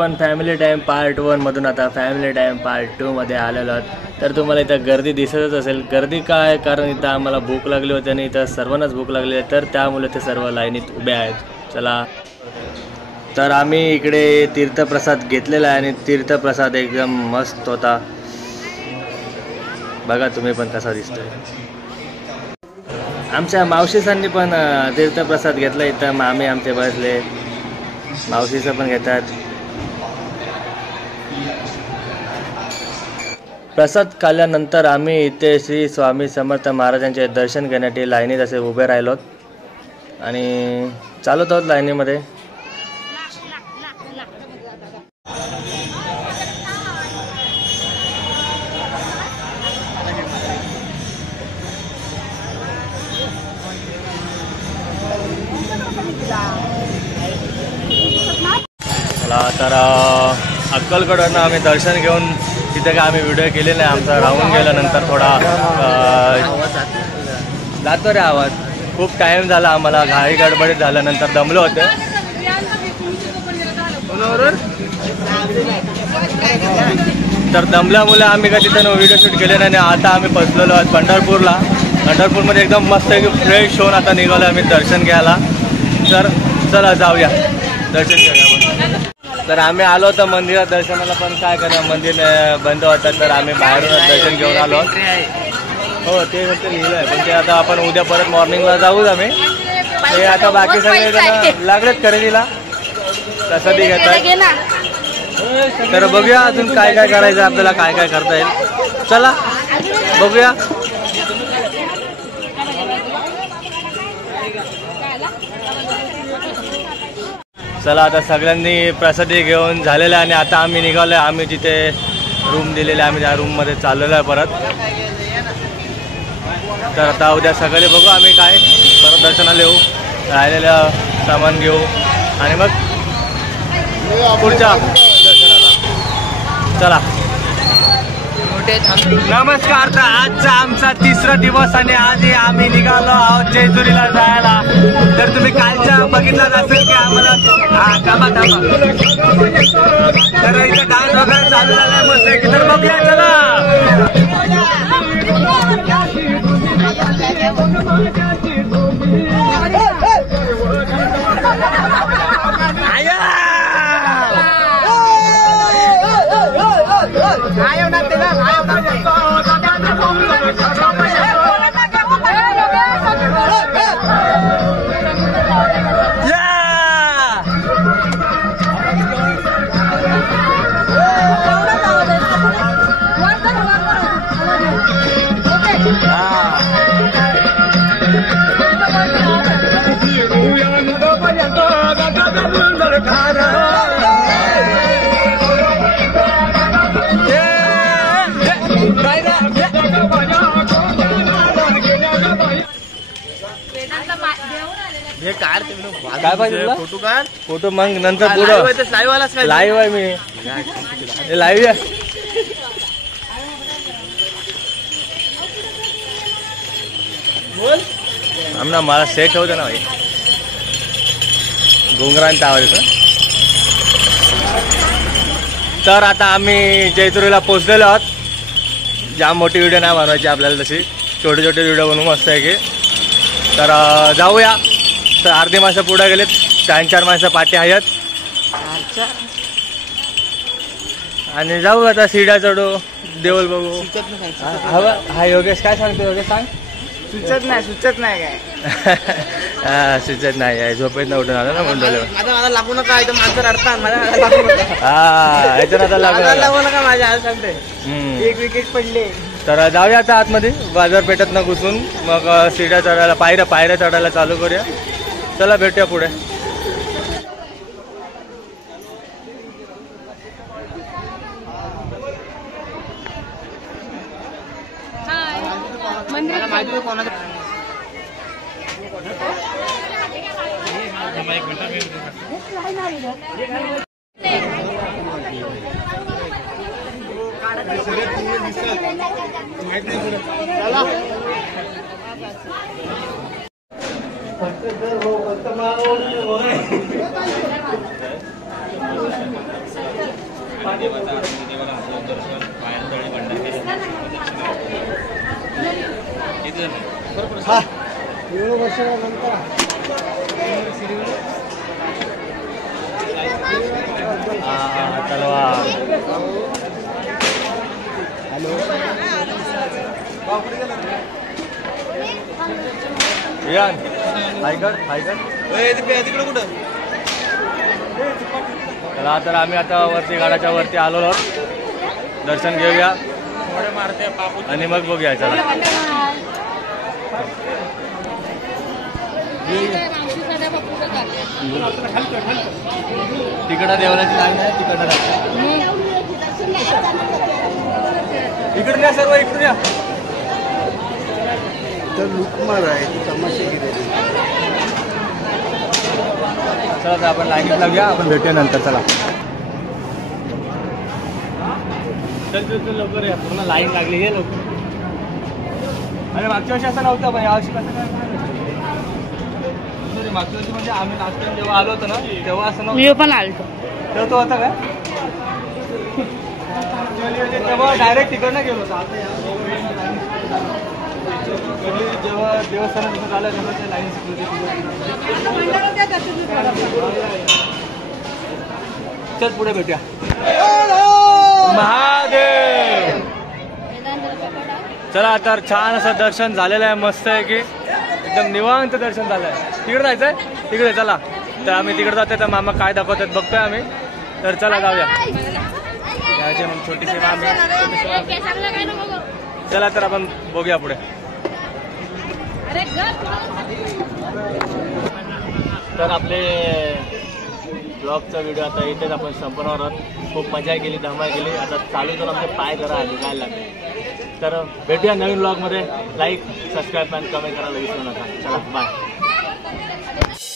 आपण family time part 1 मधून आता फॅमिली टाईम पार्ट 2 मध्ये आलेलो आहोत। तर तुम्हाला इथं गर्दी दिसतच असेल। गर्दी काय, कारण इथं आम्हाला भूक लागली होती आणि इथं सर्वांनाच भूक लागली आहे, तर त्यामुळे ते सर्व लाईनीत उभे आहेत। चला, तर आम्ही इकडे तीर्थप्रसाद घेतलेला आहे आणि तीर्थप्रसाद एकदम मस्त होता। बघा तुम्ही पण कसा दिसतोय। आमच्या मावशीसांनी पण तीर्थप्रसाद घेतला। इथं मामी आमचे बसले, मावशीचं पण घेतात। प्रसाद खाल्ल्यानंतर आम्ही इथे श्री स्वामी समर्थ महाराजांचे दर्शन घेण्यासाठी लाईनीत असे उभे राहिलोत आणि चालत आहोत लाईनीमध्ये। तर अक्कलकोटवरनं आम्ही दर्शन घेऊन तिथे काय आम्ही व्हिडिओ केले नाही, आमचा राहून गेल्यानंतर थोडा जातो रे आवाज। खूप टाईम झाला आम्हाला, घाई गडबडीत झाल्यानंतर दमलो होते। तर दमल्यामुळे आम्ही काय तिथे व्हिडिओ शूट केले नाही। आता आम्ही पोचलेलो आहोत पंढरपूरला। पंढरपूरमध्ये एकदम मस्त फ्रेश होऊन आता निघालो आम्ही दर्शन घ्यायला। तर चला जाऊया, दर्शन घेऊया। तर आम्ही आलो होतो मंदिरात दर्शनाला, पण काय करा मंदिर बंद होतं, तर आम्ही बाहेरूनच दर्शन घेऊन आलो। हो, ते लिहिलं आहे, पण ते आता आपण उद्या परत मॉर्निंगला जाऊच आम्ही। ते आता बाकी सगळे जण लागलेत खरेदीला, तसं बी घेतात। तर बघूया अजून काय काय करायचं आपल्याला, काय काय करता येईल। चला बघूया। चला, आता सगळ्यांनी प्रसादी घेऊन झालेलं आहे आणि आता आम्ही निघालो आहे। आम्ही जिथे रूम दिलेले आम्ही त्या रूममध्ये चाललेलो आहे परत। तर आता उद्या सकाळी बघू आम्ही काय परत दर्शनाला येऊ, राहिलेलं सामान घेऊ आणि मग पुढच्या दर्शनाला। चला, नमस्कार। तर आजचा आमचा तिसरा दिवस आणि आज आम्ही निघालो आहोत जेजुरीला जायला। तर तुम्ही कालच्या बघितलाच असेल की आम्हाला थांबा तर इथं डान्स वगैरे चालू झालाय मस्त की, तर बघूया चला। काय पाहिजे फोटो काढ, फोटो मग नंतर पुढं लाईव्ह आहे मी, लाईव्ह आहे। आमना मला सेट होतं ना भाई, घुंगरांचा आवाज येतो। तर आता आम्ही जेजुरीला पोहोचलेलो आहोत। जाम मोठी व्हिडिओ नाही बनवायची आपल्याला, तशी छोटे छोटे व्हिडिओ बनवू मस्त आहे की। तर जाऊया। तर अर्धी माणसं पुढे गेलेत, 3-4 माणसं पाठी आहेत आणि जाऊ आता सीड्या चढू, देऊळ बघू। हा योगेश काय सांगतो? योगेश सांग। सुचत नाही काय सुचत नाही, झोपेत न उठून आलो ना मुंडोले। माझा लागू नका, इथं माणसं रडतात, माझ्या लागू नका। हा, याच्यात आता लागू नका माझ्या हात सांगते। एक विकेट पडले। तर जाऊया आता आतमध्ये, बाजारपेठेत न घुसून मग सीड्या चढायला, पायऱ्या चढायला चालू करूया। चला भेटूया पुढे। देवाचा आतमध्ये बघा आपलं दर्शन पायांतळी भंडारकी किती झालं? तलवार रियान तिकडे कुठं चला तर आम्ही आता वरती गाडाच्या वरती आलो आहोत दर्शन घेऊया आणि मग बघूया चला तिकडं देवळाची लाईन आहे तिकडं इकडून या सर्व इकडून या तर लुकमार आहे तमाशागिरी चला तर आपण लाईनीत लागूया आपण भेटूया नंतर चला चल चल चल लवकर या पूर्ण लाईन लागली आहे लोक अरे मागच्या वर्षी असं नव्हतं पण यावर्षी कसं काय मागच्या वर्षी म्हणजे आम्ही लास्ट टाइम जेव्हा आलो होतो ना तेव्हा असं नव्हतं पण आलतो तेव्हा तो होता काय तेव्हा डायरेक्ट तिकडनं गेलो होतो आता जेव्हा देवस्थानात तिथं झालं तेव्हा ते लाईन चल पुढे भेटूया महादेव चला तर छान असं दर्शन झालेलं आहे मस्त आहे की एकदम निवांत दर्शन झालं आहे तिकडे जायचंय तिकडे चला तर आम्ही तिकडे जातोय तर मामा काय दाखवतात बघतोय आम्ही तर चला जाऊया त्याची मग छोटीशी चला तर आपण बघूया पुढे तर आपले ब्लॉगचा व्हिडिओ आता इथेच आपण संपवणार आहोत खूप मजा केली धमाल केली आता चालू करून आमचे पाय जरा दुखायला लागले तर भेटूया नवीन ब्लॉगमध्ये लाईक सबस्क्राईब आणि कमेंट करायला विसरू नका चला बाय